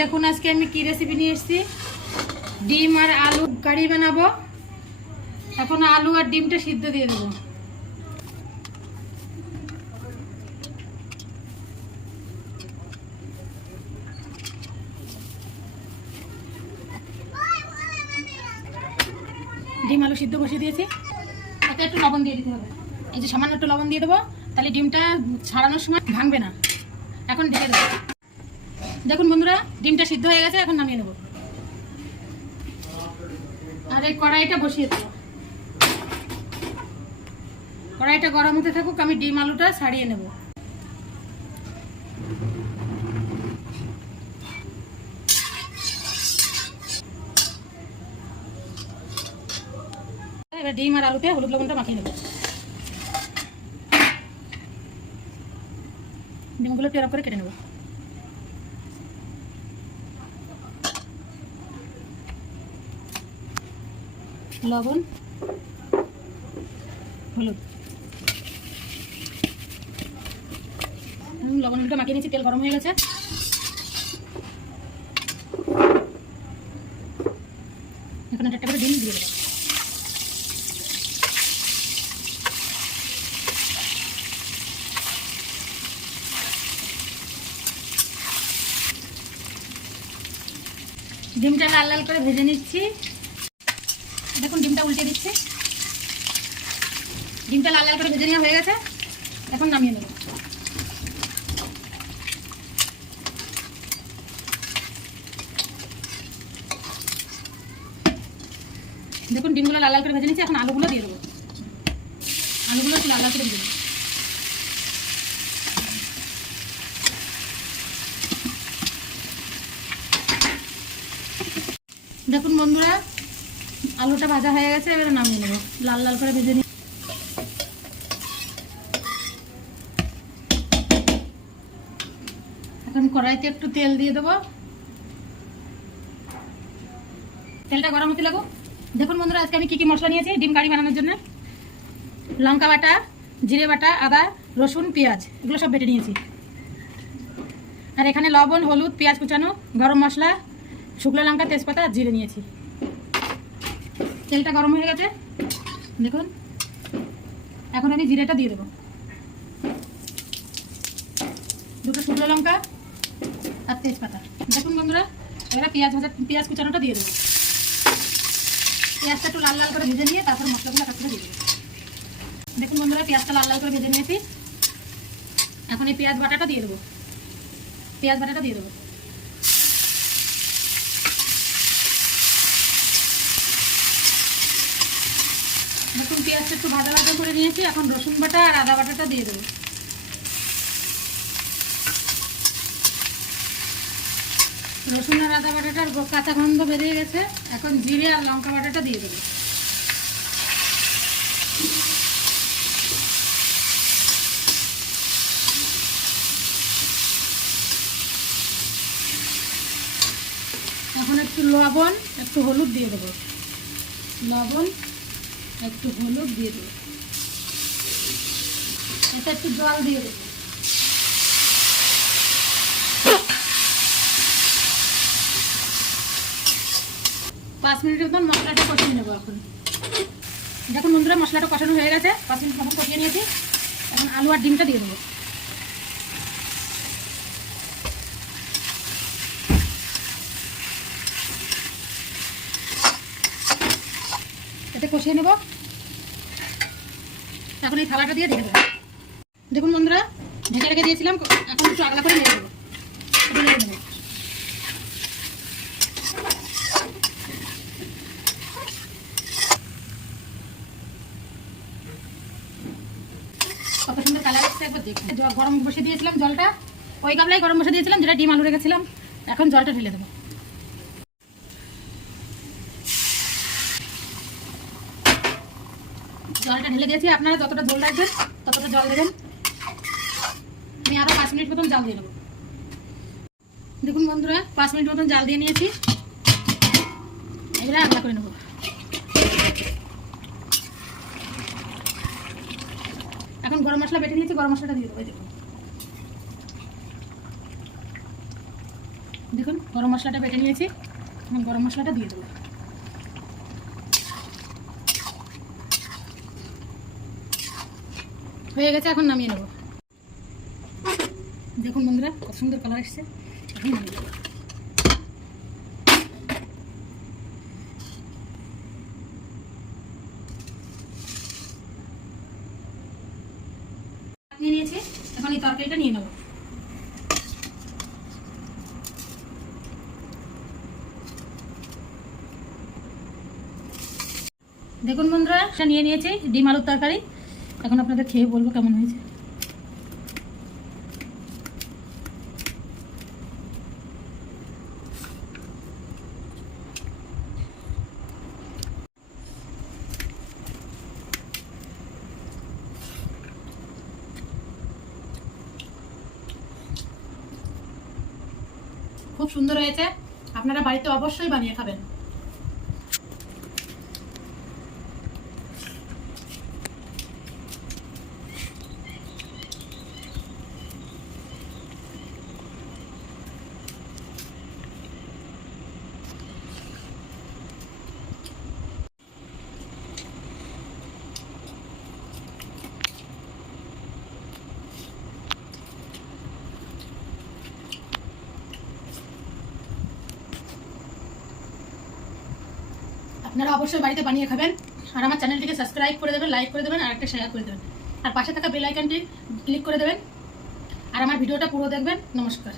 দেখুন, আজকে আমি কি রেসিপি নিয়ে এসেছি? ডিম আর আলু কারি বানাবো। এখন আলু আর ডিমটা সিদ্ধ দিয়ে দেবো। ডিম, আলু সিদ্ধ বসিয়ে দিয়েছি। তাতে একটু লবণ দিয়ে দিতে হবে। এই যে সামান্য একটু লবণ দিয়ে দেবো, তাহলে ডিমটা ছাড়ানোর সময় ভাঙবে না। এখন ঢেকে দেবো। দেখুন বন্ধুরা, ডিমটা সিদ্ধ হয়ে গেছে, এখন নামিয়ে নেব। আর এই কড়াইটা বসিয়ে দেবো। কড়াইটা গরম হতে থাকুক, আমি ডিম আলুটা ছাড়িয়ে নেব। এবার ডিম আর আলুতে হলুদ লবণটা মাখিয়ে নেব। ডিমগুলো একটু করে কেটে নেব। লবণ, হলুদ। লবণ হলুদটা মাখিয়ে নিয়েছি, তেল গরম হয়ে গেছে। এখন একটা করে ডিম দিয়ে দেবো। ডিমটা লাল লাল করে ভেজে নিচ্ছি। দেখুন, ডিমটা উল্টে দিচ্ছি। ডিমটা লাল লাল করে ভেজে নেওয়া হয়ে গেছে। এখন নামিয়ে নেব। দেখুন, ডিমগুলো লাল লাল করে ভেজে নিচ্ছি এখন আলুগুলো দিয়ে দেবো। আলুগুলো একটু লাল লাল করে ভেজে নেব দেখুন, বন্ধুরা আলুটা ভাজা হয়ে গেছে, এবারে নামিয়ে নেব। লাল লাল করে ভেজে নিই এখন কড়াইতে একটু তেল দিয়ে দেবো। তেলটা গরম হতে লাগো। দেখুন বন্ধুরা, আজকে আমি কি কি মশলা নিয়েছি, ডিম কারি বানানোর জন্য। লঙ্কা বাটা, জিরে বাটা, আদা, রসুন, পেঁয়াজ, এগুলো সব বেটে নিয়েছি। আর এখানে লবণ, হলুদ, পেঁয়াজ কুচানো, গরম মশলা, শুকনো লঙ্কা, তেজপাতা, জিরে নিয়েছি। তেলটা গরম হয়ে গেছে। দেখুন। এখন আমি জিরেটা দিয়ে দেবো। দুটো শুকনো লঙ্কা আর তেজপাতা। দেখুন বন্ধুরা, এবারে পেঁয়াজ ভাজা, পেঁয়াজ কুচানোটা দিয়ে দেবো। পেঁয়াজটা একটু লাল লাল করে ভেজে নিয়ে তারপর মশলাগুলো এক করে দিয়ে দেবো। দেখুন বন্ধুরা, পেঁয়াজটা লাল লাল করে ভেজে নিয়েছি। এখন এই পেঁয়াজ বাটাটা দিয়ে দেবো। পেঁয়াজ বাটাটা দিয়ে দেবো। দেখুন পেঁয়াজটা একটু ভাজা ভাজা করে নিয়েছি, এখন রসুন বাটা আর আদা বাটাটা দিয়ে দেবো। রসুন আর আদা বাটাটার কাঁচা গন্ধ বেরিয়ে গেছে, এখন জিরে আর লঙ্কা বাটাটা দিয়ে দেবো। এখন একটু লবণ, একটু হলুদ দিয়ে দেবো। লবণ একটু হলুদ দিয়ে দেবো। এটা একটু জল দিয়ে দেবো। পাঁচ মিনিটের মতন মশলাটা কষিয়ে নেব এখন। দেখুন বন্ধুরা, মশলাটা কষানো হয়ে গেছে। পাঁচ মিনিট মতন কষিয়ে নিয়েছি। এখন আলু আর ডিমটা দিয়ে দেবো। এতে কষিয়ে নেব। এখন এই থালাটা দিয়ে ঢেকে দেখুন বন্ধুরা, ঢেকে রেখে দিয়েছিলাম, এখন একটু আগলা করে নেড়ে দেবো। কত সুন্দর কালার এসছে, একবার দেখুন। গরম বসে দিয়েছিলাম জলটা। ওই গামলায় গরম বসে দিয়েছিলাম, যেটা ডিম আলু রেখেছিলাম। এখন জলটা ঢেলে দেবো জলটা ঢেলে দিয়েছি, আপনারা যতটা জল রাখবেন, ততটা জল দেবেন। আমি আরও পাঁচ মিনিট মতন জাল দিয়ে দেবো দেখুন বন্ধুরা, পাঁচ মিনিট মতন জাল দিয়ে নিয়েছি। এবারে আগলা করে নেব। এখন গরম মশলা বেটে নিয়েছি, গরম মশলাটা দিয়ে দেবো দেখুন। দেখুন, গরম মশলাটা বেটে নিয়েছি, এখন গরম মশলাটা দিয়ে দেবো। হয়ে গেছে, এখন নামিয়ে নেব। দেখুন বন্ধুরা, কত সুন্দর কালার এসছে। এখন তরকারিটা নিয়ে নেব। দেখুন বন্ধুরা নিয়ে নিয়েছি, ডিম আলুর তরকারি। এখন আপনাদের খেয়ে বলব কেমন হয়েছে। খুব সুন্দর হয়েছে। আপনারা বাড়িতে অবশ্যই বানিয়ে খাবেন। আপনারা অবশ্যই বাড়িতে বানিয়ে খাবেন। আর আমার চ্যানেলটিকে সাবস্ক্রাইব করে দেবেন, লাইক করে দেবেন, আর একটা শেয়ার করে দেবেন। আর পাশে থাকা বেল আইকনটি ক্লিক করে দেবেন। আর আমার ভিডিওটা পুরো দেখবেন। নমস্কার।